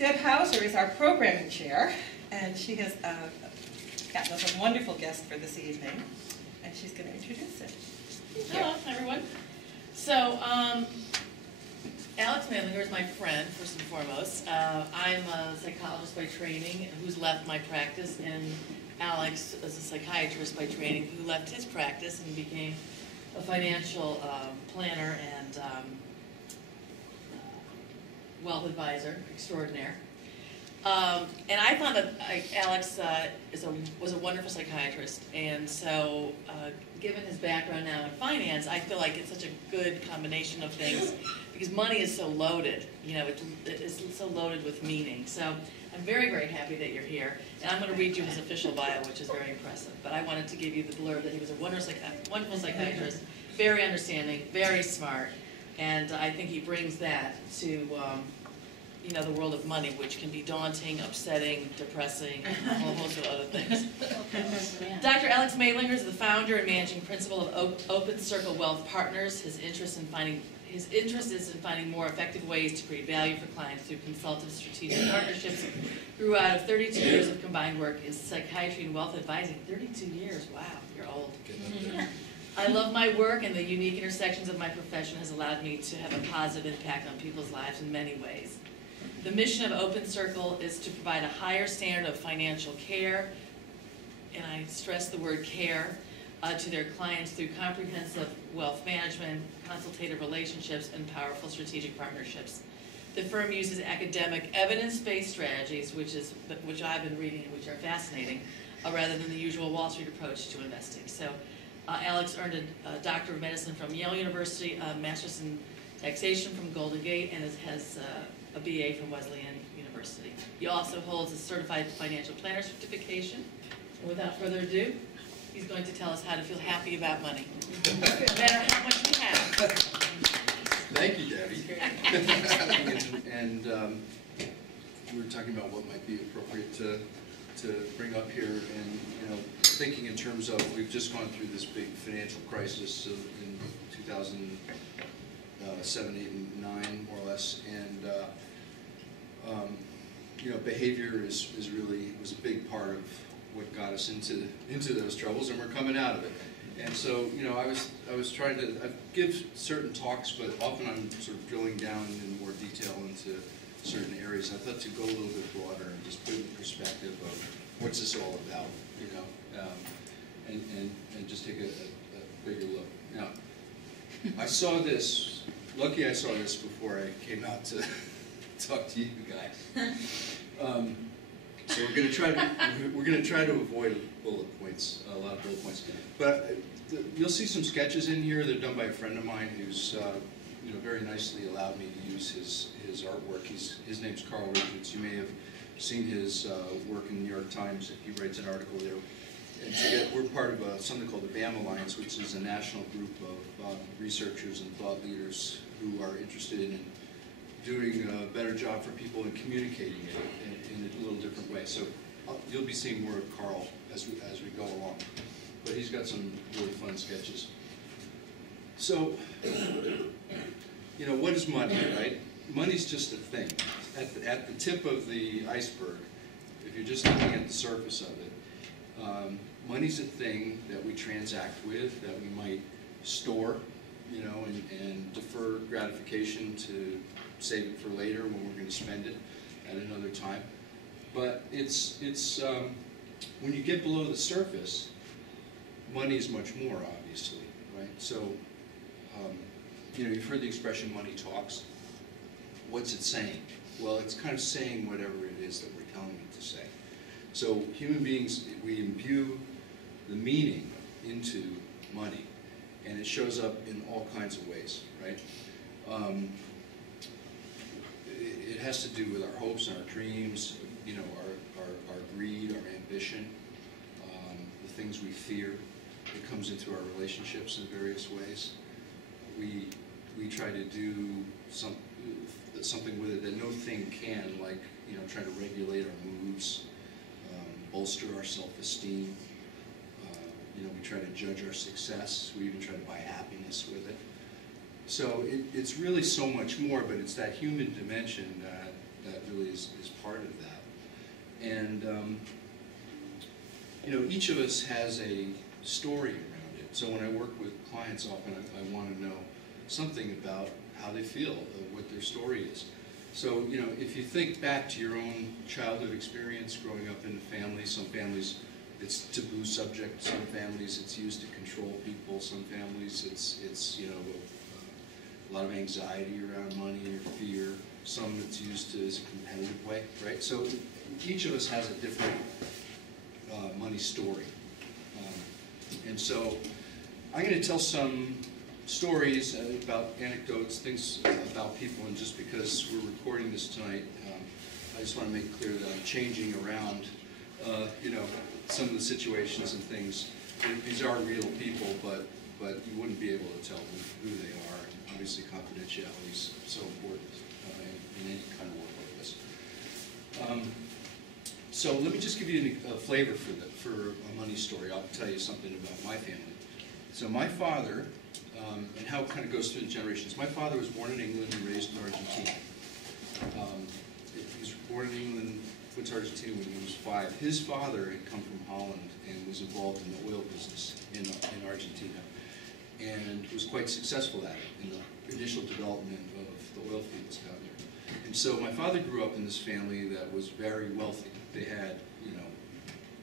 Deb Hauser is our programming chair, and she has gotten us a wonderful guest for this evening, and she's going to introduce it. Hello, everyone. So, Alex Madlener is my friend, first and foremost. I'm a psychologist by training who's left my practice, and Alex is a psychiatrist by training who left his practice and became a financial planner and wealth advisor extraordinaire. And I found that Alex was a wonderful psychiatrist, and so given his background now in finance, I feel like it's such a good combination of things because money is so loaded, you know, it's so loaded with meaning. So I'm very, very happy that you're here, and I'm going to read you his official bio, which is very impressive, but I wanted to give you the blurb that he was a wonderful psychiatrist, very understanding, very smart, and I think he brings that to you know, the world of money, which can be daunting, upsetting, depressing, and a whole host of other things. Dr. Alex Madlener is the founder and managing principal of Open Circle Wealth Partners. His interest is in finding more effective ways to create value for clients through consultative strategic partnerships. Grew out of 32 years of combined work in psychiatry and wealth advising. 32 years, wow, you're old. I love my work, and the unique intersections of my profession has allowed me to have a positive impact on people's lives in many ways. The mission of Open Circle is to provide a higher standard of financial care, and I stress the word care, to their clients through comprehensive wealth management, consultative relationships, and powerful strategic partnerships. The firm uses academic, evidence-based strategies, which I've been reading and which are fascinating, rather than the usual Wall Street approach to investing. So Alex earned a Doctor of Medicine from Yale University, a Master's in Taxation from Golden Gate, and has a BA from Wesleyan University. He also holds a Certified Financial Planner certification. And without further ado, he's going to tell us how to feel happy about money, no matter how much you have. Thank you, Debbie. and we were talking about what might be appropriate to bring up here, and you know, thinking in terms of we've just gone through this big financial crisis in 2007, 8, and 9, more or less, and you know, behavior was a big part of what got us into those troubles, and we're coming out of it. And so, you know, I was trying to give certain talks, but often I'm sort of drilling down in more detail into certain areas. I thought to go a little bit broader and just put in perspective of what's this all about, you know, and just take a bigger look. Now, I saw this. Lucky I saw this before I came out to talk to you guys. So we're going to try to avoid bullet points, a lot of bullet points. But you'll see some sketches in here. They're done by a friend of mine who's you know, very nicely allowed me to use his artwork. His name's Carl Richards. You may have seen his work in the New York Times. He writes an article there. And we're part of something called the BAM Alliance, which is a national group of researchers and thought leaders who are interested in doing a better job for people and communicating it in a little different way. So you'll be seeing more of Carl as we go along. But he's got some really fun sketches. So, you know, what is money, right? Money's just a thing. At the tip of the iceberg, if you're just looking at the surface of it, money's a thing that we transact with, that we might store, you know, and defer gratification to save it for later when we're going to spend it at another time. But it's when you get below the surface, money is much more, obviously, right? So, you know, you've heard the expression "money talks." What's it saying? Well, it's kind of saying whatever it is that we're telling it to say. So, human beings, we imbue the meaning into money, and it shows up in all kinds of ways, right? It has to do with our hopes and our dreams, you know, our greed, our ambition, the things we fear. It comes into our relationships in various ways. We try to do something with it that no thing can, like, you know, try to regulate our moods, bolster our self-esteem. You know, we try to judge our success. We even try to buy happiness with it. So it's really so much more, but it's that human dimension that that really is part of that. And you know, each of us has a story around it. So when I work with clients, often I want to know something about how they feel, what their story is. So, you know, if you think back to your own childhood experience growing up in a family, some families it's taboo subject, some families it's used to control people, some families it's you know, a lot of anxiety around money or fear, some it's used to as a competitive way, right? So each of us has a different money story. And so I'm going to tell some stories about anecdotes, things about people, and just because we're recording this tonight, I just want to make clear that I'm changing around, you know, some of the situations and things. These are real people, but you wouldn't be able to tell who they are. And obviously, confidentiality is so important in any kind of work like this. So let me just give you a flavor for a money story. I'll tell you something about my family. So my father, and how it kind of goes through the generations. My father was born in England and raised in Argentina. He was born in England, went to Argentina when he was 5. His father had come from Holland and was involved in the oil business in Argentina, and was quite successful at it in the initial development of the oil fields down there. And so my father grew up in this family that was very wealthy. They had, you know,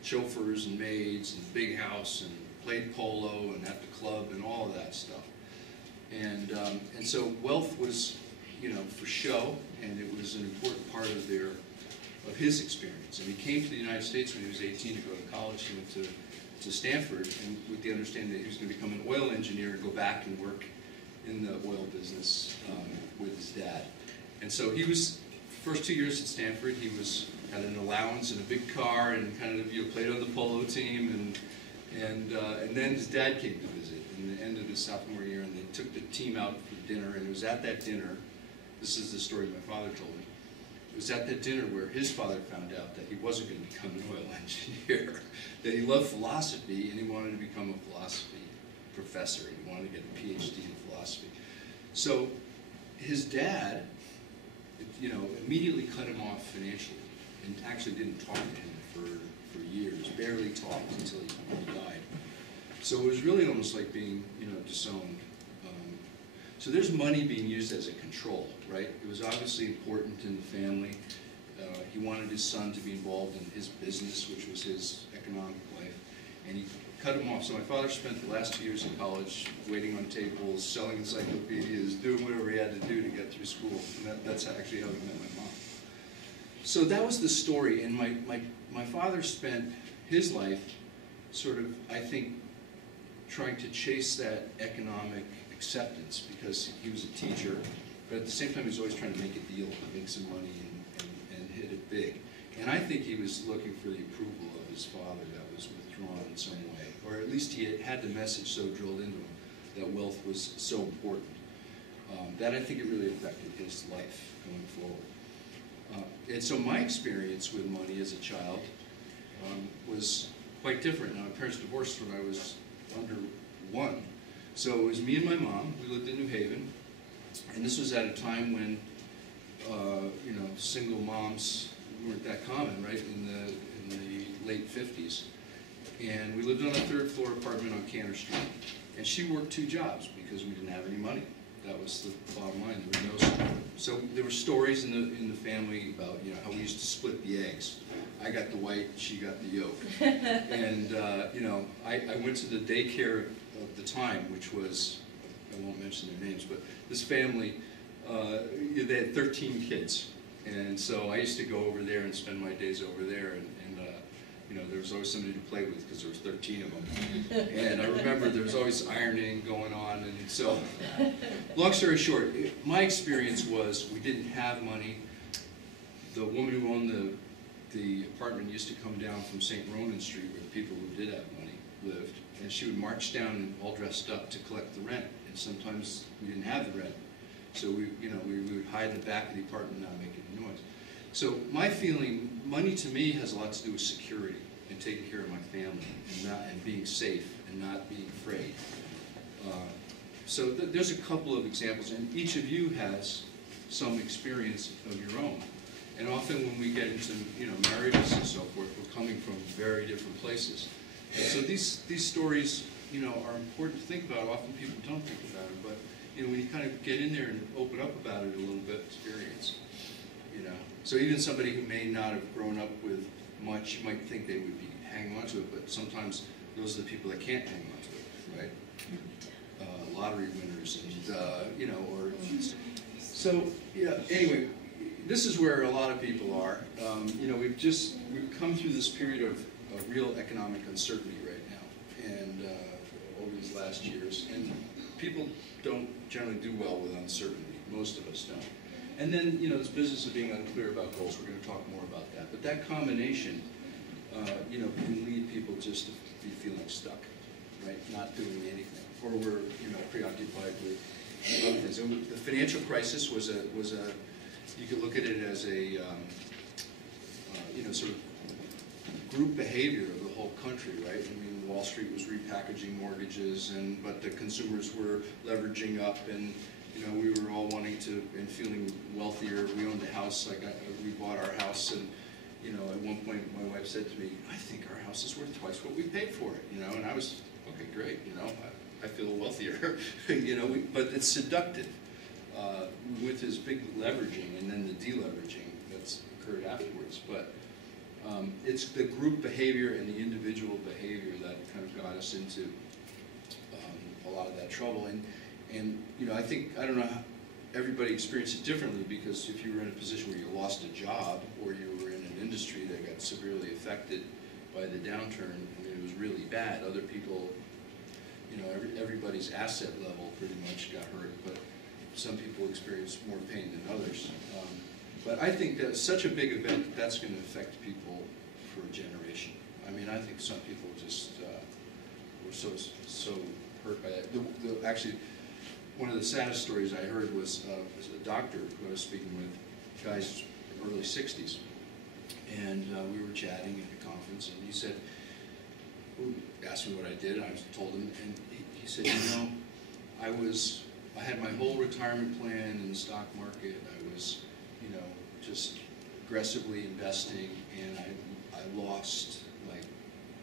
chauffeurs and maids and a big house and played polo and at the club and all of that stuff. And so wealth was, you know, for show, and it was an important part of his experience. And he came to the United States when he was 18 to go to college. He went to Stanford, and with the understanding that he was going to become an oil engineer and go back and work in the oil business with his dad. And so he was, first 2 years at Stanford, he had an allowance and a big car and kind of, you know, played on the polo team, and then his dad came to visit in the end of his sophomore year, and they took the team out for dinner, and it was at that dinner, this is the story my father told me, it was at that dinner where his father found out that he wasn't going to become an oil engineer, that he loved philosophy and he wanted to become a philosophy professor. He wanted to get a PhD in philosophy. So his dad, you know, immediately cut him off financially and actually didn't talk to him for years, barely talked until he died. So it was really almost like being, you know, disowned. So there's money being used as a control, right? It was obviously important in the family. He wanted his son to be involved in his business, which was his economic life, and he cut him off. So my father spent the last 2 years in college waiting on tables, selling encyclopedias, doing whatever he had to do to get through school. And that's actually how he met my mom. So that was the story, and my father spent his life sort of, I think, trying to chase that economic acceptance because he was a teacher, but at the same time he was always trying to make a deal, make some money and hit it big. And I think he was looking for the approval of his father that was withdrawn in some way, or at least he had the message so drilled into him that wealth was so important. That I think it really affected his life going forward. And so my experience with money as a child was quite different. Now, my parents divorced when I was under 1. So it was me and my mom. We lived in New Haven. And this was at a time when, you know, single moms weren't that common, right, in the late 50s. And we lived on a 3rd floor apartment on Cantor Street. And she worked 2 jobs because we didn't have any money. That was the bottom line. There was no support. So there were stories in the family about, you know, how we used to split the eggs. I got the white, she got the yolk. And, you know, I went to the daycare of the time, which was, I won't mention their names, but this family, they had 13 kids. And so I used to go over there and spend my days over there, and you know, there was always somebody to play with because there was 13 of them. And I remember there was always ironing going on, and so, long story short, my experience was we didn't have money. The woman who owned the apartment used to come down from St. Ronan Street, where the people who did have money lived, and she would march down all dressed up to collect the rent, and sometimes we didn't have the rent. So we would hide in the back of the apartment, not make any noise. So my feeling, money to me has a lot to do with security and taking care of my family and being safe and not being afraid. So there's a couple of examples, and each of you has some experience of your own. And often when we get into, marriages and so forth, we're coming from very different places. And so these stories, are important to think about. Often people don't think about them, but, when you kind of get in there and open up about it a little bit, experience, So even somebody who may not have grown up with much, you might think they would be hanging on to it, but sometimes those are the people that can't hang on to it, right? Lottery winners and, so, anyway, this is where a lot of people are. We've come through this period of real economic uncertainty right now, and over these last years, and people don't generally do well with uncertainty. Most of us don't. And then, this business of being unclear about goals, we're going to talk more about that. But that combination, can lead people just to be feeling stuck, right? Not doing anything. Or we're, preoccupied with other things. And the financial crisis was a you could look at it as a, sort of group behavior of the whole country, right? I mean, Wall Street was repackaging mortgages, but the consumers were leveraging up, and we were all wanting to and feeling wealthier. We owned a house, we bought our house, and at one point my wife said to me, "I think our house is worth twice what we paid for it." And I was, okay, great, I feel wealthier, but it's seductive. With his big leveraging and then the deleveraging that's occurred afterwards. But it's the group behavior and the individual behavior that kind of got us into a lot of that trouble. And I don't know how everybody experienced it differently, because if you were in a position where you lost a job, or you were in an industry that got severely affected by the downturn, it was really bad. Other people, everybody's asset level pretty much got hurt, but some people experience more pain than others. But I think that's such a big event that's going to affect people for a generation. I mean, I think some people just were so hurt by that. Actually, one of the saddest stories I heard was a doctor who I was speaking with, guy's early 60s, and we were chatting at a conference, and he said, asked me what I did, and I told him, and he said, I had my whole retirement plan in the stock market. I was, just aggressively investing, and I lost like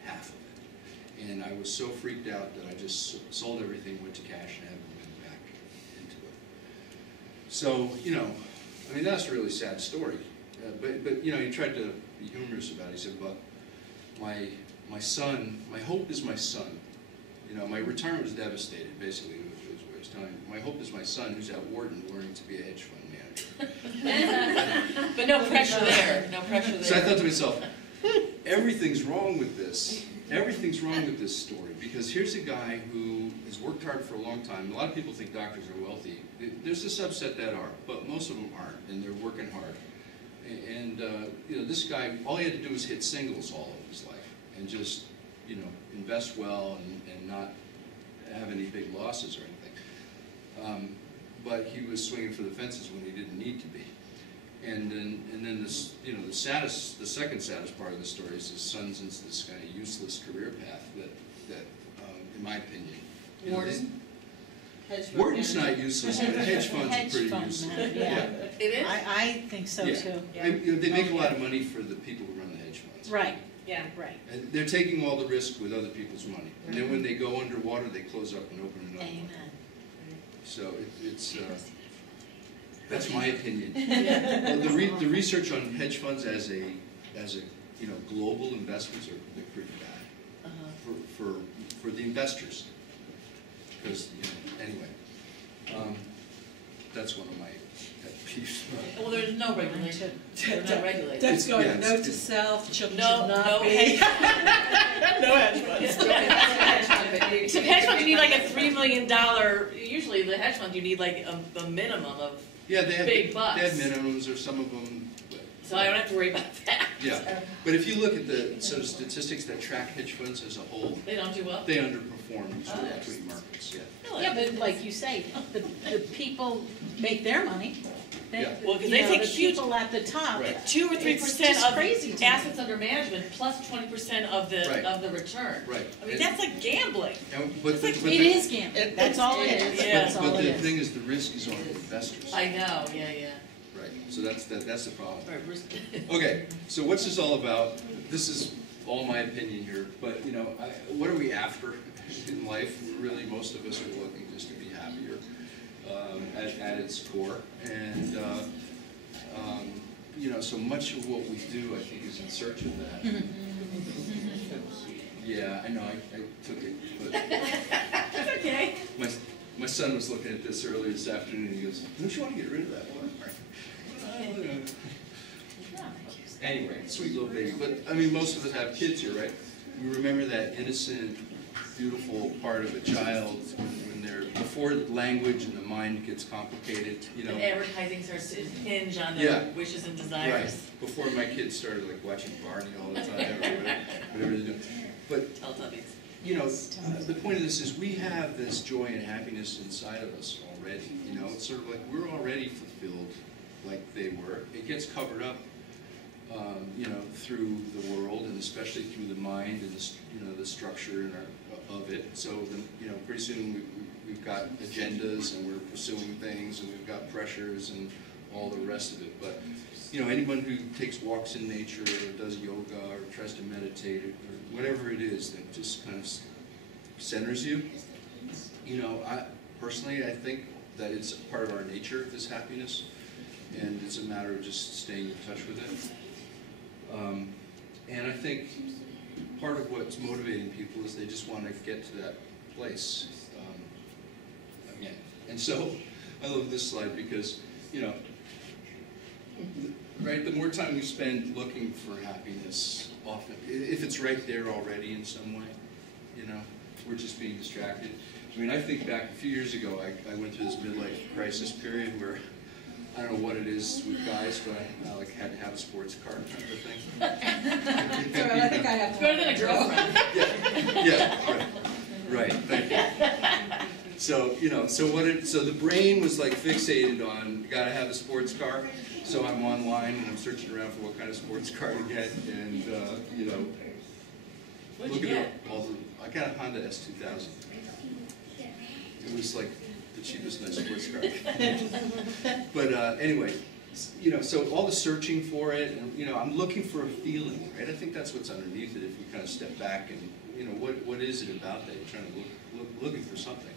half of it. And I was so freaked out that I just sold everything, went to cash, and haven't been back into it. So, I mean, that's a really sad story. But he tried to be humorous about it. He said, "But my son, my hope is my son. My retirement was devastated, basically. My hope is my son, who's at Wharton, learning to be a hedge fund manager." But no pressure there. No pressure there. So I thought to myself, everything's wrong with this. Everything's wrong with this story, because here's a guy who has worked hard for a long time. A lot of people think doctors are wealthy. There's a subset that are, but most of them aren't, and they're working hard. And this guy, all he had to do was hit singles all of his life, and just invest well and not have any big losses or anything. But he was swinging for the fences when he didn't need to be. And then this, the second saddest part of the story is his son's into this kind of useless career path that in my opinion, Wharton's not useless, but hedge funds are pretty useless. Yeah. It is? I think so too. Yeah. They make a lot of money for the people who run the hedge funds. Right. Yeah. Right. And they're taking all the risk with other people's money. And then when they go underwater, they close up and open another one. Amen. So it's that's my opinion. Yeah. Well, the research on hedge funds as a global investments they're pretty bad for the investors. Because anyway, that's one of my pet peeves. Well, there's no regulation. They're not regulated. That's going, Yeah, note to self, children No, should not no be. hedge No hedge funds. So hedge fund, you need like a $3 million. Usually, the hedge fund, you need like a minimum of. Yeah, they have Big bucks. They have minimums, or some of them. So I don't have to worry about that. Yeah, but if you look at the sort of statistics that track hedge funds as a whole, They don't do well. they underperform sort of Oh. equity markets. Yeah. Really? Yeah, but like you say, the people make their money. Yeah. Well, 'cause they take the huge- people at the top. Right. 2 or 3% It's just of crazy to me. assets under management plus 20% of the Right. return. Right. I mean, that's like gambling. But It's like- It is gambling. That's all it is. Yeah. That's all But it the is. thing is, the risk is on the investors. I know. Yeah. Right. Right, so that's the problem. All right, Bruce. Okay, so what's this all about? This is all my opinion here, but what are we after in life? Really, most of us are looking just to be happier at its core, and so much of what we do, I think, is in search of that. Yeah, I know, I took it, but That's okay. my son was looking at this earlier this afternoon, and he goes, "Don't you want to get rid of that one?" Anyway, sweet little baby. But I mean, most of us have kids here, right? We remember that innocent, beautiful part of a child when they're before language and the mind gets complicated. And advertising starts to hinge on their wishes and desires. Right. Before my kids started like watching Barney all the time, whatever they do. But Teletubbies. the point of this is we have this joy and happiness inside of us already. It's sort of like we're already fulfilled, like they were. It gets covered up. Through the world, and especially through the mind and the structure of it. So pretty soon we've got agendas and we're pursuing things and we've got pressures and all the rest of it. But anyone who takes walks in nature or does yoga or tries to meditate or whatever it is that just kind of centers you. I think that it's part of our nature, this happiness, and it's a matter of just staying in touch with it. And I think part of what's motivating people is they just want to get to that place again. And so I love this slide because, right, the more time we spend looking for happiness, often, if it's right there already in some way, we're just being distracted. I mean, I think back a few years ago, I went through this midlife crisis period where I don't know what it is with guys, but I had to have a sports car kind of a thing. So I think I have It's better than a girlfriend. Yeah, right, thank you. So, so the brain was like fixated on, you gotta have a sports car. So I'm online and I'm searching around for what kind of sports car to get, and What'd you get? I got a Honda S2000. It was like the cheapest nice sports car. But anyway, so all the searching for it, and I'm looking for a feeling, right? I think that's what's underneath it. If we kind of step back and what is it about that you're trying to looking for something?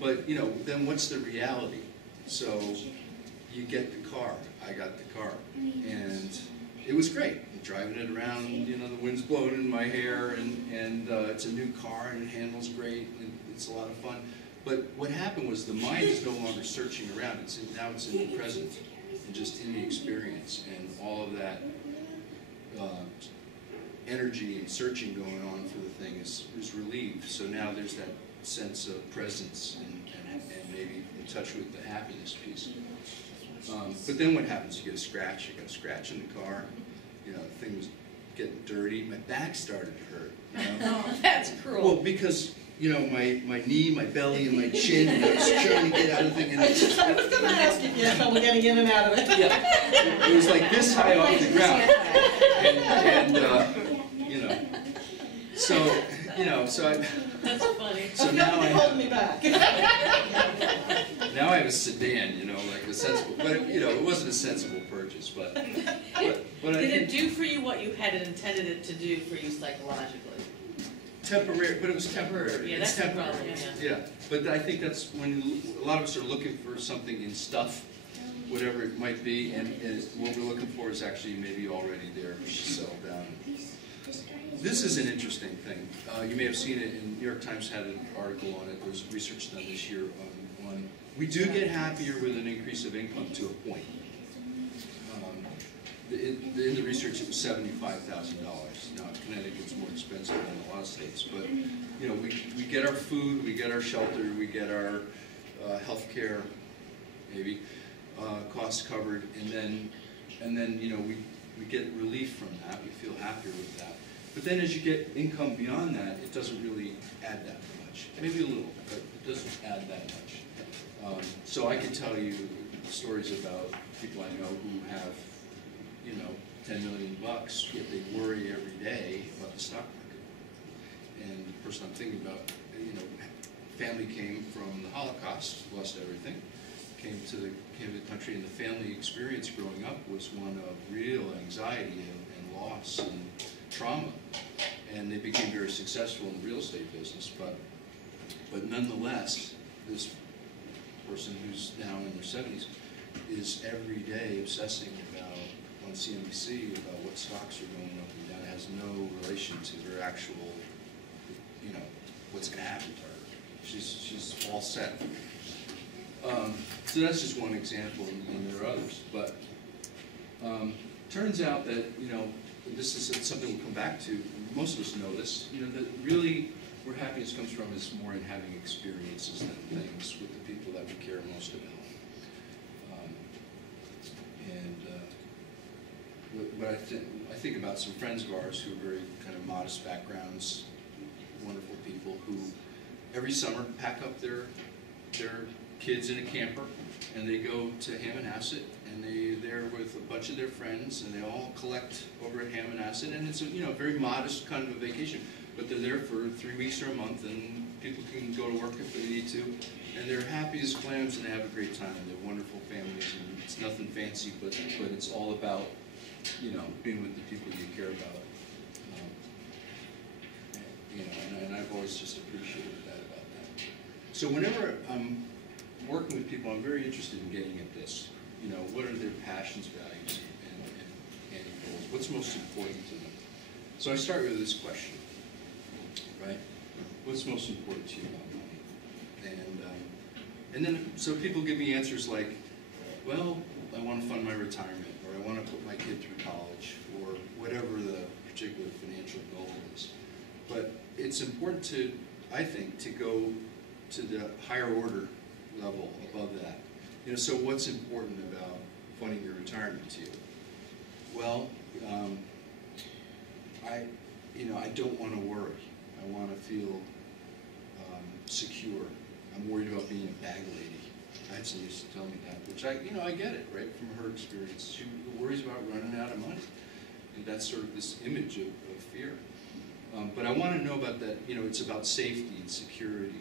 But then what's the reality? So you get the car. I got the car, and it was great. I'm driving it around, the wind's blowing in my hair, and it's a new car, and it handles great, and it's a lot of fun. But what happened was the mind is no longer searching around. Now it's in the present and just in the experience, and all of that energy and searching going on for the thing is relieved. So now there's that sense of presence and maybe in touch with the happiness piece. But then what happens? You get a scratch. You got a scratch in the car. The thing was getting dirty. My back started to hurt. Oh, that's cruel. Well, because my knee, my belly, and my chin, and I was trying to get out of the thing. And I was going to ask if you had trouble getting in and out of it. Yeah, it was like this high off the ground, so I. That's funny. So now I hold me back. Now I have a sedan, like a sensible, but it wasn't a sensible purchase, but I Did think it do for you what you had intended it to do for you psychologically? temporary, but it was temporary. Yeah, It's that's the temporary. problem, Yeah, but I think that's when a lot of us are looking for something in stuff, whatever it might be, and what we're looking for is actually maybe already there, settled down. This is an interesting thing. You may have seen it, and New York Times had an article on it. There was research done this year on we do get happier with an increase of income to a point. In the research, it was $75,000. Now, Connecticut's more expensive than a lot of states, but we get our food, we get our shelter, we get our health care, maybe costs covered, and then we get relief from that. We feel happier with that. But then as you get income beyond that, it doesn't really add that much. Maybe a little, but it doesn't add that much. So I can tell you stories about people I know who have, 10 million bucks, yet they worry every day about the stock market. And the person I'm thinking about, family came from the Holocaust, lost everything, came to the country, and the family experience growing up was one of real anxiety and loss and trauma. And they became very successful in the real estate business, but nonetheless, this person who's now in their 70s is every day obsessing about, on CNBC, about what stocks are going up and down. It has no relation to her actual, you know, what's going to happen to her. She's all set. So that's just one example, and there are others. But turns out that, you know, this is something we'll come back to. Most of us know this. You know, that really where happiness comes from is more in having experiences than things with the people that we care most about. But I think about some friends of ours who are very kind of modest backgrounds, wonderful people who every summer pack up their kids in a camper and they go to Hammonasset, and they're there with a bunch of their friends, and they all collect over at Hammonasset, and it's a, you know, very modest kind of a vacation, but they're there for 3 weeks or a month, and people can go to work if they need to, and they're happy as clams, and they have a great time, and they're wonderful families, and it's nothing fancy, but it's all about, you know, being with the people you care about. You know, and I've always just appreciated that about that. So whenever I'm working with people, I'm very interested in getting at this. You know, what are their passions, values, and goals? What's most important to them? So I start with this question, right? What's most important to you about money? And then, so people give me answers like, well, I want to fund my retirement, or I want to put my kid through college, or whatever the particular financial goal is. But it's important to, I think, to go to the higher order level above that. You know, so what's important about funding your retirement to you? Well, I don't want to worry. I want to feel secure. I'm worried about being a bag lady. I had somebody used to tell me that, which I get it, right, from her experience. She worries about running out of money. And that's sort of this image of fear. But I want to know about that, you know, it's about safety and security.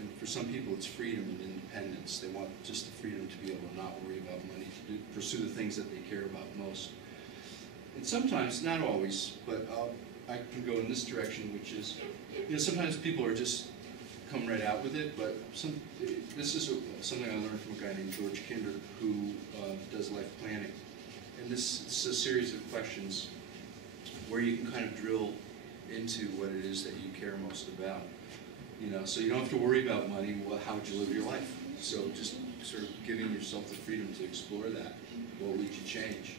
And for some people, it's freedom and independence. They want just the freedom to be able to not worry about money, to pursue the things that they care about most. And sometimes, not always, but I can go in this direction, which is, you know, sometimes people are just come right out with it, but this is something I learned from a guy named George Kinder, who does life planning. And this is a series of questions where you can kind of drill into what it is that you care most about. You know, so you don't have to worry about money. Well, how would you live your life? So just sort of giving yourself the freedom to explore that. What would you change?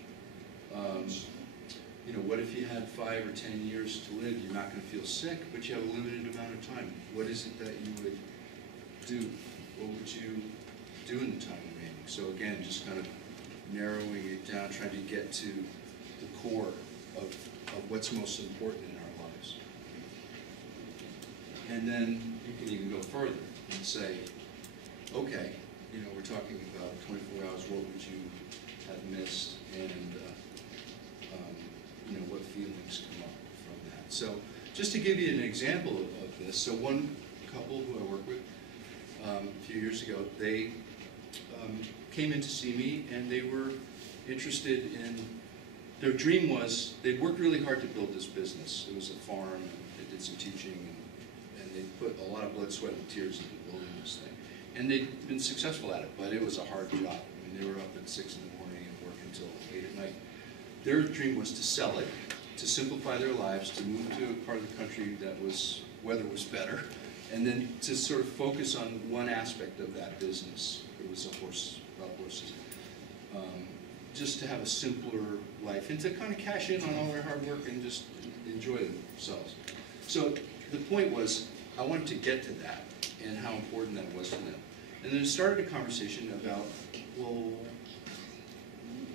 You know, what if you had 5 or 10 years to live? You're not going to feel sick, but you have a limited amount of time. What is it that you would do? What would you do in the time remaining? So again, just kind of narrowing it down, trying to get to the core of what's most important in our lives. And then you can even go further and say, okay, you know, we're talking about 24 hours, what would you have missed? And you know, what feelings come up from that. So just to give you an example of this, so one couple who I worked with a few years ago, they came in to see me, and they were interested in, their dream was, they'd worked really hard to build this business. It was a farm, and they did some teaching, and they put a lot of blood, sweat, and tears into building this thing. And they'd been successful at it, but it was a hard job. I mean, they were up at 6 in the morning and working until 8 at night. Their dream was to sell it, to simplify their lives, to move to a part of the country that weather was better, and then to sort of focus on one aspect of that business. It was about horses. Just to have a simpler life, and to kind of cash in on all their hard work and just enjoy themselves. So the point was, I wanted to get to that, and how important that was to them. And then it started a conversation about, well,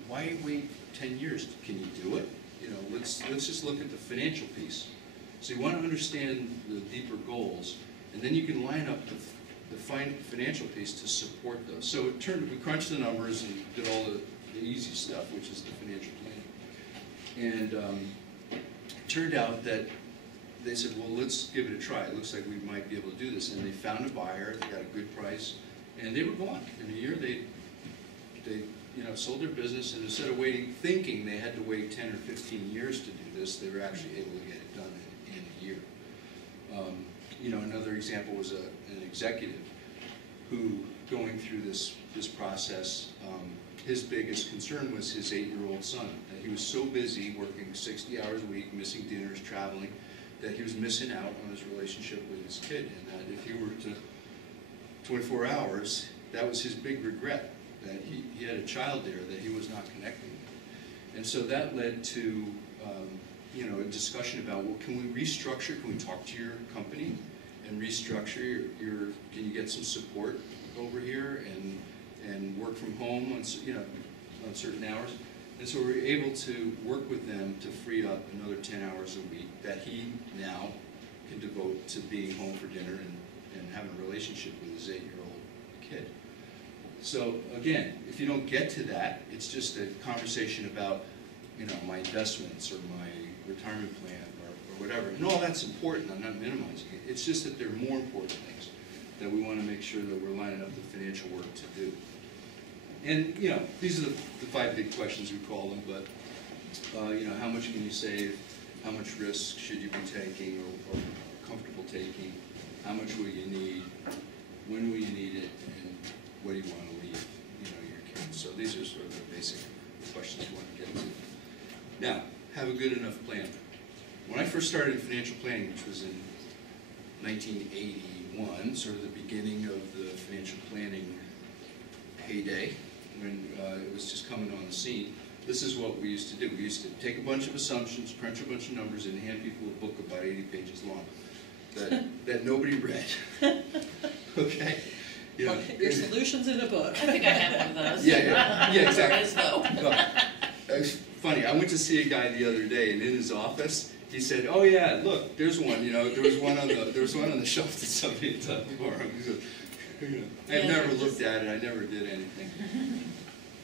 why wait 10 years? Can you do it? You know, let's just look at the financial piece. So you want to understand the deeper goals, and then you can line up the financial piece to support those. So we crunched the numbers and did all the easy stuff, which is the financial planning. And it turned out that they said, well, let's give it a try. It looks like we might be able to do this. And they found a buyer, they got a good price, and they were gone. In a year, they they sold their business, and instead of thinking they had to wait 10 or 15 years to do this, they were actually able to get it done in a year. Another example was an executive who, going through this process, his biggest concern was his 8-year-old son. That he was so busy working 60 hours a week, missing dinners, traveling, that he was missing out on his relationship with his kid, and that if he were to 24 hours, that was his big regret, that he had a child there that he was not connecting with. And so that led to a discussion about, well, can we restructure, can we talk to your company and restructure can you get some support over here and work from home on certain hours? And so we were able to work with them to free up another 10 hours a week that he now can devote to being home for dinner and having a relationship with his 8-year-old kid. So again, if you don't get to that, it's just a conversation about my investments or my retirement plan or whatever. And all that's important, I'm not minimizing it. It's just that there are more important things that we want to make sure that we're lining up the financial work to do. And these are the 5 big questions we call them, but how much can you save? How much risk should you be taking or comfortable taking? How much will you need? When will you need it? And what do you want to leave your kids? So these are sort of the basic questions you want to get to. Now, have a good enough plan. When I first started in financial planning, which was in 1981, sort of the beginning of the financial planning heyday, when it was just coming on the scene, this is what we used to do. We used to take a bunch of assumptions, crunch a bunch of numbers, and hand people a book about 80 pages long that nobody read. Okay? Your solutions in a book. I think I have one of those. Yeah, exactly. As though. It's funny. I went to see a guy the other day, and in his office, he said, "Oh yeah, look, there's one. There was one on the shelf that somebody had done for him." He said, I've never looked at it. I never did anything.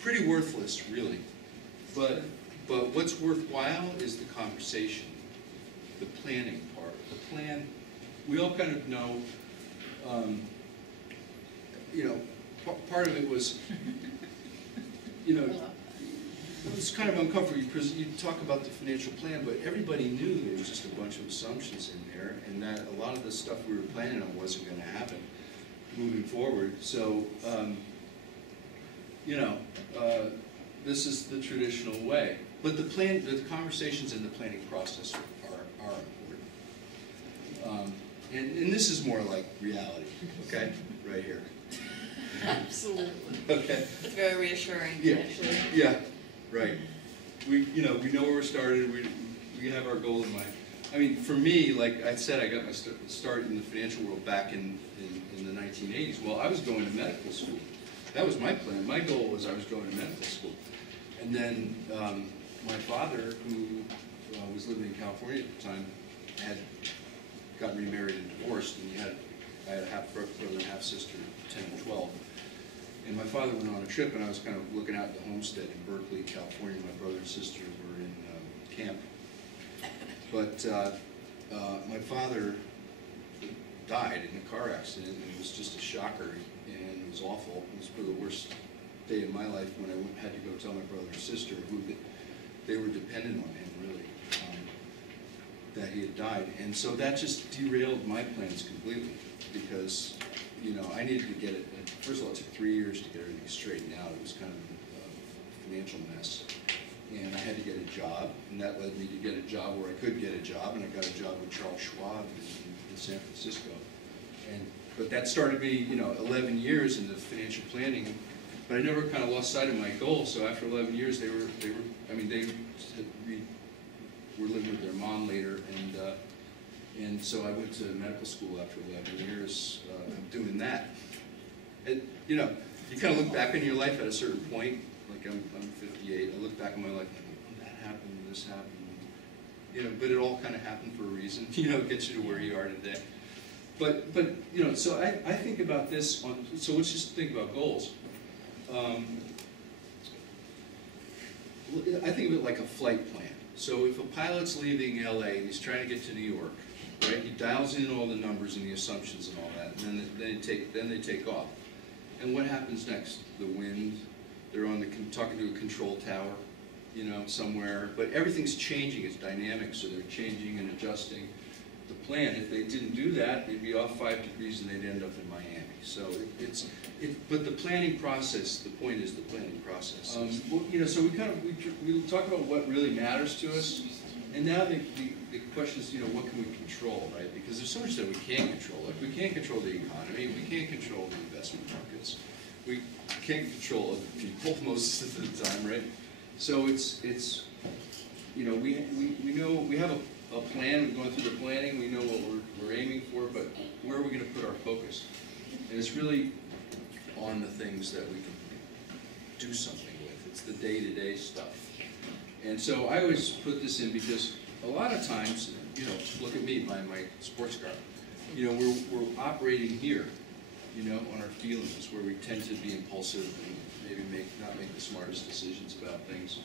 Pretty worthless, really. But what's worthwhile is the conversation, the planning part. The plan. We all kind of know. Part of it was, it was kind of uncomfortable because you talk about the financial plan, but everybody knew there was just a bunch of assumptions in there, and that a lot of the stuff we were planning on wasn't going to happen moving forward. So, this is the traditional way. But the conversations in the planning process are important. And this is more like reality, okay, right here. Absolutely. Okay. It's very reassuring, actually. Yeah, right. We know where we're started. We have our goal in mind. I mean, for me, like I said, I got my start in the financial world back in the 1980s. Well, I was going to medical school. That was my plan. My goal was I was going to medical school. And then my father, who was living in California at the time, had gotten remarried and divorced, and I had a half-brother and half-sister, 10 and 12. And my father went on a trip, and I was kind of looking out at the homestead in Berkeley, California. My brother and sister were in camp. But my father died in a car accident, and it was just a shocker, and it was awful. It was probably the worst day of my life when I had to go tell my brother and sister, who they were dependent on him, really, that he had died. And so that just derailed my plans completely, because I needed to get it. First of all, it took 3 years to get everything straightened out. It was kind of a financial mess. And I had to get a job, and that led me to get a job where I could get a job, and I got a job with Charles Schwab in San Francisco. But that started me, 11 years into financial planning, but I never kind of lost sight of my goal. So after 11 years, they were living with their mom later, and so I went to medical school after 11 years of doing that. And, you kind of look back on your life at a certain point. Like I'm 58. I look back on my life and that happened, this happened. But it all kind of happened for a reason. It gets you to where you are today. But so I think about this so let's just think about goals. I think of it like a flight plan. So if a pilot's leaving LA and he's trying to get to New York, right? He dials in all the numbers and the assumptions and all that, and then they take off. And what happens next? The wind, they're on the, talking to a control tower, you know, somewhere, but everything's changing, it's dynamic, so they're changing and adjusting the plan. If they didn't do that, they'd be off 5 degrees and they'd end up in Miami. So but the planning process, the point is the planning process. Well, you know, so we talk about what really matters to us, and now the question is, you know, what can we control, right? Because there's so much that we can't control. Like, we can't control the economy, we can't control the investment markets, we can't control other people most of the time, right? So it's you know, we know, we have a plan, we've gone through the planning, we know what we're aiming for, but where are we going to put our focus? And it's really on the things that we can do something with. It's the day-to-day stuff. And so I always put this in because a lot of times, you know, look at me, my sports car. You know, we're operating here, you know, on our feelings, where we tend to be impulsive and maybe not make the smartest decisions about things.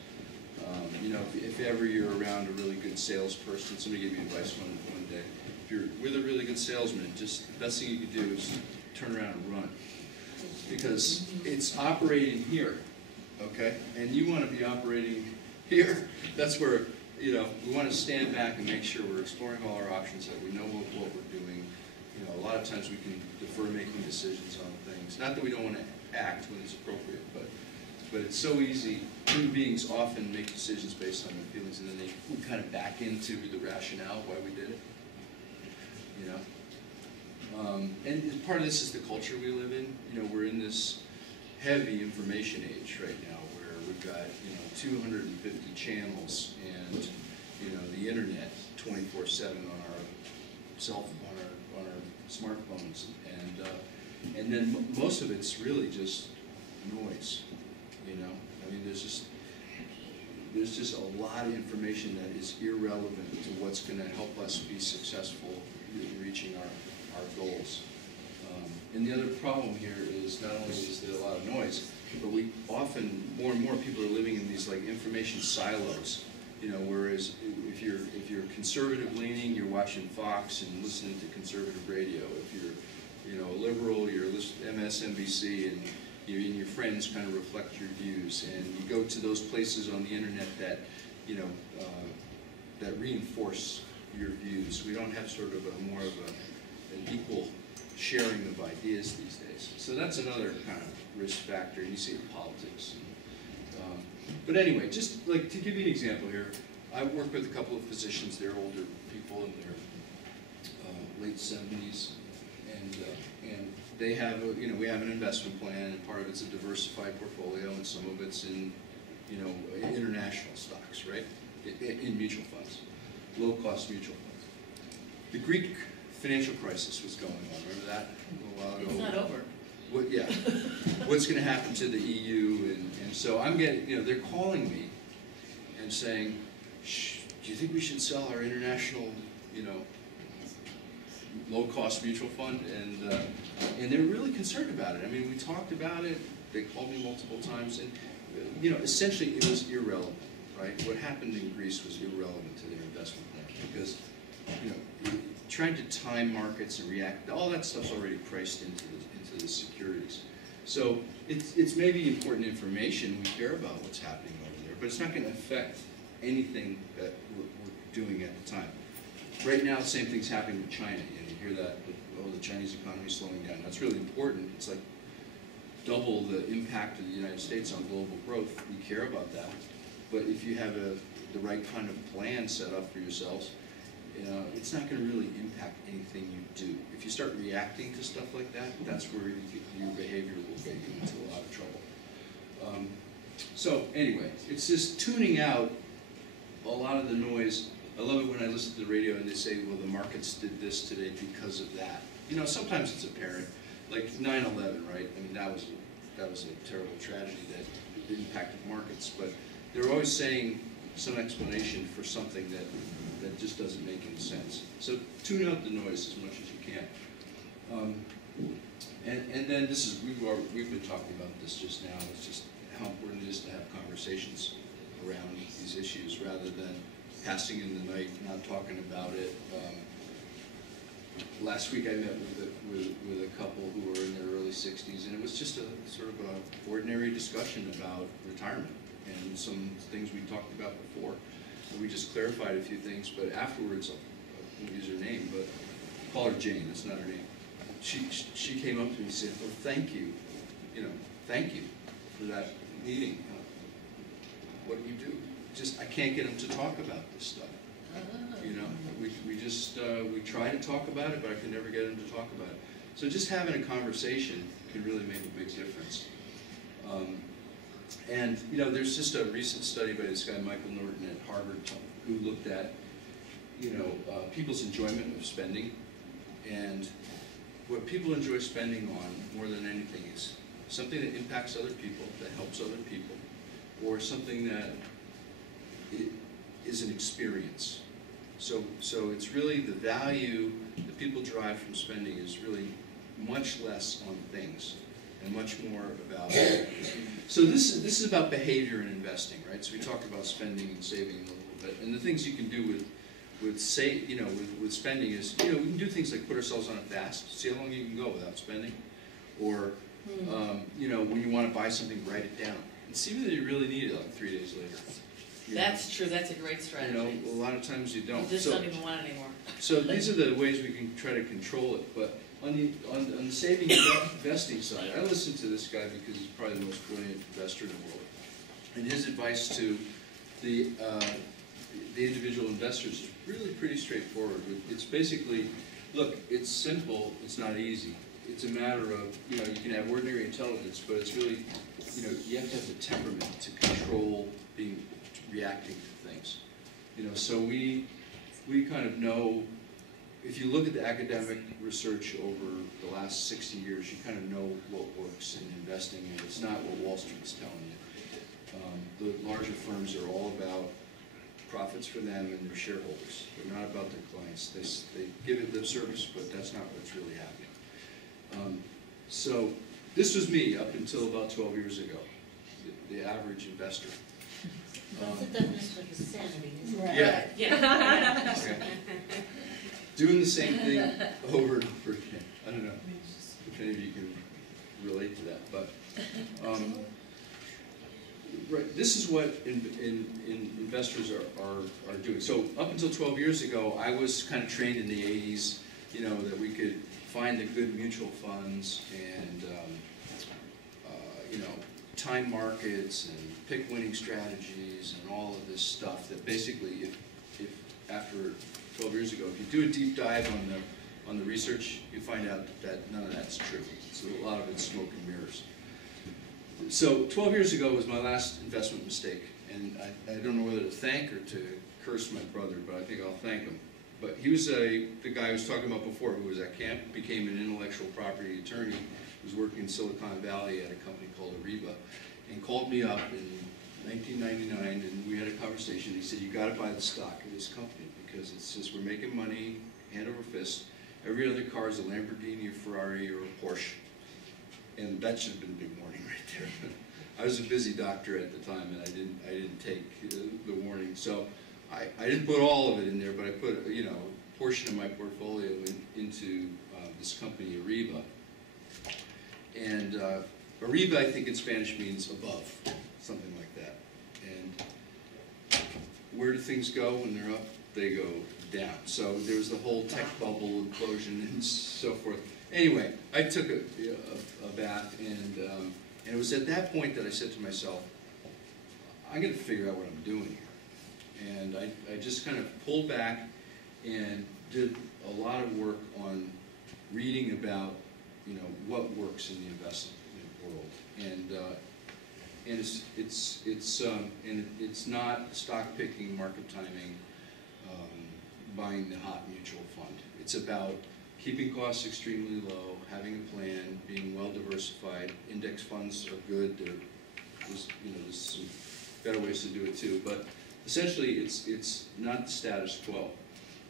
You know, if ever you're around a really good salesperson, somebody gave me advice one day. If you're with a really good salesman, just the best thing you could do is turn around and run, because it's operating here, okay? And you want to be operating here. That's where, you know, we want to stand back and make sure we're exploring all our options, that we know what we're doing. You know, a lot of times we can defer making decisions on things. Not that we don't want to act when it's appropriate, but it's so easy. Human beings often make decisions based on their feelings, and then we kind of back into the rationale why we did it. You know, and part of this is the culture we live in. You know, we're in this heavy information age right now, where we've got, you know, 250 channels, and, you know, the internet 24/7 on our cell phone, on our smartphones, and then most of it's really just noise. You know, I mean, there's just a lot of information that is irrelevant to what's going to help us be successful in reaching our goals. And the other problem here is not only is there a lot of noise, but we often, more and more people are living in these like information silos. You know, whereas if you're conservative leaning, you're watching Fox and listening to conservative radio. If you're, you know, a liberal, you're listening to MSNBC, and your friends kind of reflect your views, and you go to those places on the internet that, you know, that reinforce your views. We don't have sort of more of an equal sharing of ideas these days. So that's another kind of risk factor, and you see it in politics. But anyway, just like to give you an example here, I work with a couple of physicians. They're older people in their late 70s, and they have, you know, we have an investment plan, and part of it's a diversified portfolio, and some of it's in, you know, international stocks, right? In mutual funds, low-cost mutual funds. The Greek financial crisis was going on. Remember that a while ago? It's not over. Yeah. What's going to happen to the EU? And so I'm getting, you know, they're calling me and saying, do you think we should sell our international, you know, low-cost mutual fund? And they're really concerned about it. I mean, we talked about it. They called me multiple times, and, you know, essentially it was irrelevant, right? What happened in Greece was irrelevant to their investment plan, because, you know, trying to time markets and react, all that stuff's already priced into the securities. So it's maybe important information. We care about what's happening over there, but it's not going to affect anything that we're doing at the time. Right now, the same thing's happening with China. You hear that, oh, the Chinese economy is slowing down. That's really important. It's like double the impact of the United States on global growth. We care about that. But if you have the right kind of plan set up for yourselves, it's not going to really impact anything you do. If you start reacting to stuff like that, that's where your behavior will get you into a lot of trouble. So anyway, it's just tuning out a lot of the noise. I love it when I listen to the radio and they say, well, the markets did this today because of that. You know, sometimes it's apparent, like 9/11, right? I mean, that was a terrible tragedy that impacted markets, but they're always saying some explanation for something that just doesn't make any sense. So tune out the noise as much as you can. And then this is, we've been talking about this just now, it's just how important it is to have conversations around these issues rather than passing in the night, not talking about it. last week I met with a couple who were in their early 60s, and it was just a sort of a ordinary discussion about retirement and some things we talked about before. And we just clarified a few things, but afterwards, I won't use her name, but call her Jane, that's not her name. She came up to me and said, "Oh, thank you, thank you for that meeting. What do you do?" Just, I can't get them to talk about this stuff. We try to talk about it, but I can never get them to talk about it. So just having a conversation can really make a big difference. There's just a recent study by this guy, Michael Norton at Harvard, who looked at, people's enjoyment of spending. And what people enjoy spending on more than anything is something that impacts other people, that helps other people, or something that is an experience. So it's really the value that people derive from spending is really much less on things and much more about. So this is about behavior and investing, right? So we talked about spending and saving a little bit, and the things you can do with spending is, we can do things like put ourselves on a fast, see how long you can go without spending, or when you want to buy something, write it down and see whether you really need it like 3 days later. That's true. That's a great strategy. A lot of times you don't. You just don't even want it anymore. So these are the ways we can try to control it. But on the saving and investing side, I listen to this guy because he's probably the most brilliant investor in the world. And his advice to the individual investors is really pretty straightforward. It's basically, look, it's simple. It's not easy. It's a matter of, you can have ordinary intelligence, but it's really, you have to have the temperament to control reacting to things. So we kind of know, if you look at the academic research over the last 60 years, you kind of know what works in investing, and it's not what Wall Street's telling you. The larger firms are all about profits for them and their shareholders. They're not about their clients. They give it lip service, but that's not what's really happening. So this was me up until about 12 years ago, the average investor. That's the definition of insanity, isn't it? Yeah. Yeah. Okay. Doing the same thing over and over again. I don't know if any of you can relate to that, but right, this is what investors are doing. So up until 12 years ago, I was kind of trained in the 80s, that we could find the good mutual funds and time markets and pick winning strategies and all of this stuff that basically, if after 12 years ago, if you do a deep dive on the research, you find out that none of that's true. So a lot of it's smoke and mirrors. So 12 years ago was my last investment mistake, and I don't know whether to thank or to curse my brother, but I think I'll thank him. But he was the guy I was talking about before, who was at camp, became an intellectual property attorney, was working in Silicon Valley at a company called Ariba, and called me up in 1999, and we had a conversation. He said, "You got to buy the stock of this company because it's just, we're making money hand over fist. Every other car is a Lamborghini, a Ferrari, or a Porsche." And that should have been a big warning right there. I was a busy doctor at the time, and I didn't take the warning. So I didn't put all of it in there, but I put a portion of my portfolio into this company, Ariba. And Arriba, I think in Spanish means above, something like that. And where do things go when they're up? They go down. So there was the whole tech bubble implosion and so forth. Anyway, I took a bath, and it was at that point that I said to myself, I'm going to figure out what I'm doing here. And I just kind of pulled back and did a lot of work on reading about what works in the investment world, and it's not stock picking, market timing, buying the hot mutual fund. It's about keeping costs extremely low, having a plan, being well diversified. Index funds are good. There's some better ways to do it too, but essentially it's not the status quo.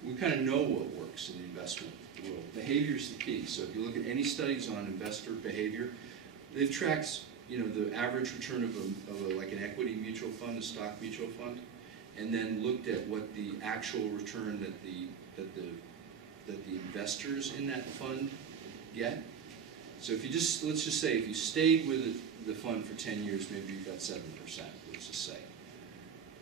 We kind of know what works in the investment world. Behavior is the key. So if you look at any studies on investor behavior, they've tracked the average return of like an equity mutual fund, a stock mutual fund, and then looked at what the actual return that the investors in that fund get. So if you just, let's just say, if you stayed with the fund for 10 years, maybe you got 7%, let's just say.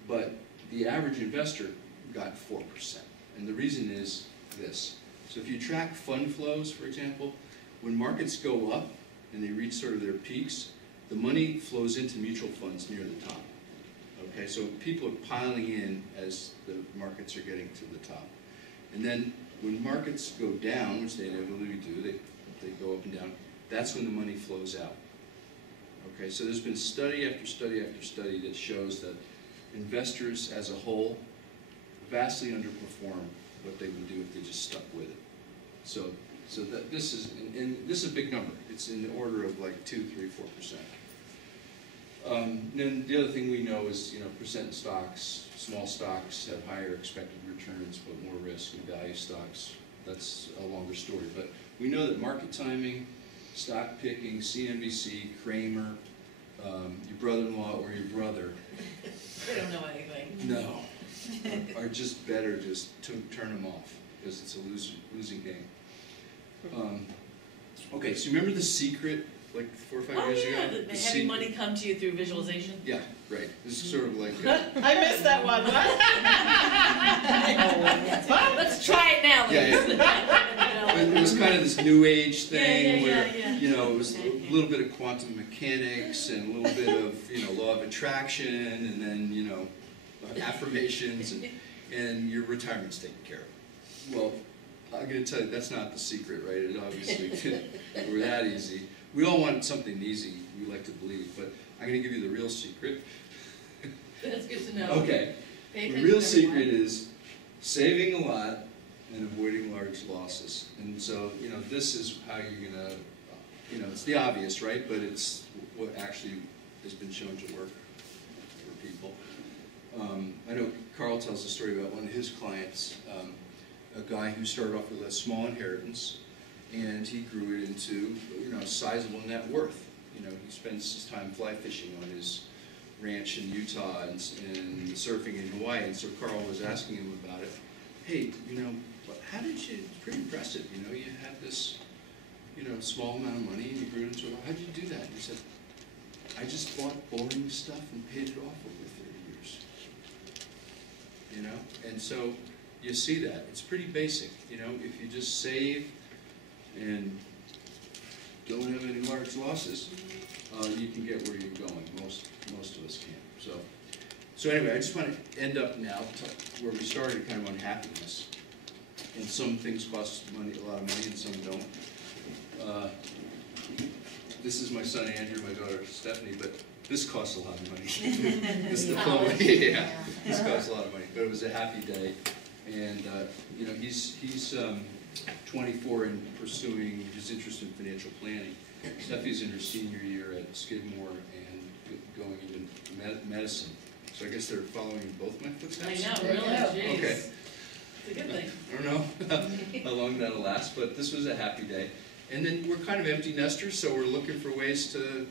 But the average investor got 4%. And the reason is this. So if you track fund flows, for example, when markets go up and they reach sort of their peaks, the money flows into mutual funds near the top. Okay, so people are piling in as the markets are getting to the top. And then when markets go down, which they inevitably do, they go up and down, that's when the money flows out. Okay, so there's been study after study after study that shows that investors as a whole vastly underperform what they would do if they just stuck with it. So that this is, and this is a big number. It's in the order of like 2, 3, 4%. Then the other thing we know is, percent stocks, small stocks have higher expected returns but more risk, and value stocks, that's a longer story. But we know that market timing, stock picking, CNBC, Kramer, your brother-in-law or your brother. They don't know anything. No. Are just better just to turn them off because it's a losing game. Okay, so remember The Secret, like 4 or 5 years ago? Oh yeah, having money come to you through visualization. Yeah, right. This is sort of like... I missed that one. Let's try it now. It was kind of this new age thing where, yeah. It was a little bit of quantum mechanics and a little bit of, law of attraction, and then, affirmations, and your retirement's taken care of. Well, I'm going to tell you, that's not the secret, right? It obviously we're that easy. We all want something easy, we like to believe, but I'm going to give you the real secret. That's good to know. Okay. The real secret is saving a lot and avoiding large losses. And so, this is how you're going to, it's the obvious, right? But it's what actually has been shown to work for people. I know Carl tells a story about one of his clients, a guy who started off with a small inheritance, and he grew it into, a sizable net worth. He spends his time fly fishing on his ranch in Utah and surfing in Hawaii. And so Carl was asking him about it. Hey, how did you? It's pretty impressive. You had this, small amount of money, and you grew it into. How did you do that? And he said, I just bought boring stuff and paid it off over 30 years. And so you see that it's pretty basic. If you just save and don't have any large losses, you can get where you're going. Most of us can. So anyway, I just want to end up now where we started, kind of on happiness. And some things cost a lot of money, and some don't. This is my son Andrew, my daughter Stephanie, but this costs a lot of money. This diploma, yeah, this costs a lot of money. But it was a happy day, and he's 24 and pursuing his interest in financial planning. Stephanie's in her senior year at Skidmore and going into medicine. So I guess they're following both my footsteps. I know, really. Jeez. Okay. It's a good thing. I don't know how long that'll last, but this was a happy day. And then we're kind of empty nesters, so we're looking for ways to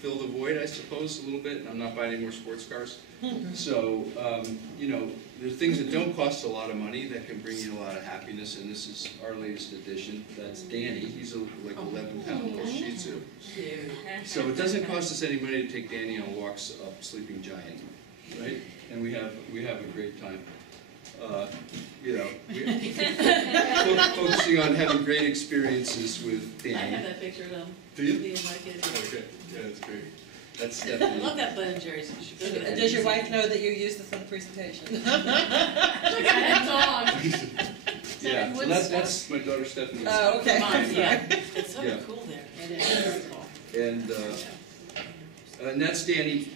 fill the void, I suppose, a little bit. And I'm not buying any more sports cars. So, there are things that don't cost a lot of money that can bring you a lot of happiness, and this is our latest addition. That's Danny. He's like 11-pound little Shih Tzu. So it doesn't cost us any money to take Danny on walks up Sleeping Giant, right? And we have a great time. Focusing on having great experiences with Danny. I have that picture of them. Do you? Me and my kids. Okay, yeah, that's great. That's I definitely. love that Ben and Jerry's. You should go to that. Does your wife know that you used this on the presentation? Look at that dog. Yeah, so that's my daughter Stephanie. Oh, okay. Come on, yeah. It's so Yeah. cool there. It is. And that's Danny.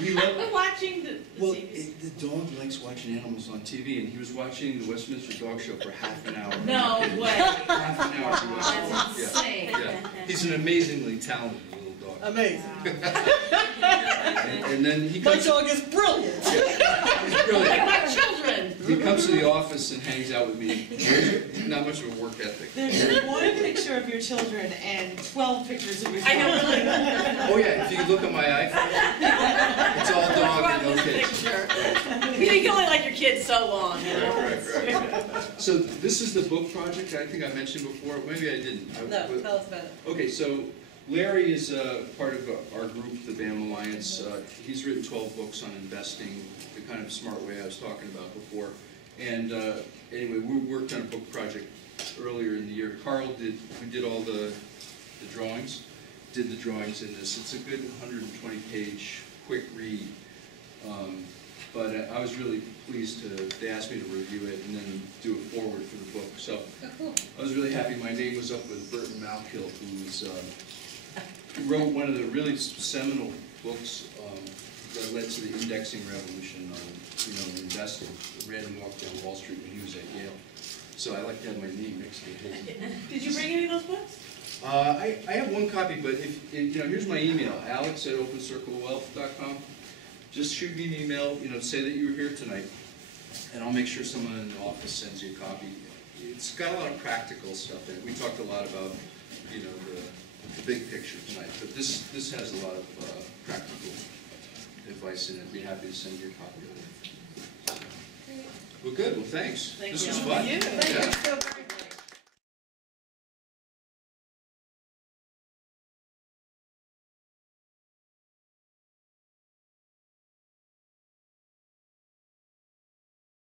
He We're watching the Well, CFP. the dog likes watching animals on TV, and he was watching the Westminster Dog Show for half an hour. No way. Half an hour he watched. That's insane. Yeah. He's an amazingly talented little dog. Amazing. And then he My comes. dog is brilliant. He's brilliant. Like my children. He comes to the office and hangs out with me. Not much of a work ethic. There's one picture of your children and 12 pictures of your I know, children. really. Oh yeah, if you could look at my iPhone, it's all dog and no kids. Picture. You can only like your kids so long, you know? Right. So this is the book project I think I mentioned before. Maybe I didn't. No, tell us about it. Okay, so Larry is part of our group, the BAM Alliance. He's written 12 books on investing, the kind of smart way I was talking about before. And anyway, we worked on a book project earlier in the year. We did all the drawings, did the drawings in this. It's a good 120-page quick read. But I was really pleased they asked me to review it and then do a forward for the book. So I was really happy. My name was up with Burton Malkiel, who wrote one of the really seminal books that led to the indexing revolution on, investing. The Random Walk Down Wall Street when he was at Yale. So I like to have my name next to his. Did you bring any of those books? I have one copy, but here's my email, alex@opencirclewealth.com. Just shoot me an email, say that you were here tonight, and I'll make sure someone in the office sends you a copy. It's got a lot of practical stuff in it. We talked a lot about, the big picture tonight, but this has a lot of practical advice in it. I'd be happy to send you a copy of it. Well, good. Well, thanks. Thank This you. was fun. Thank you. Thank you so very much.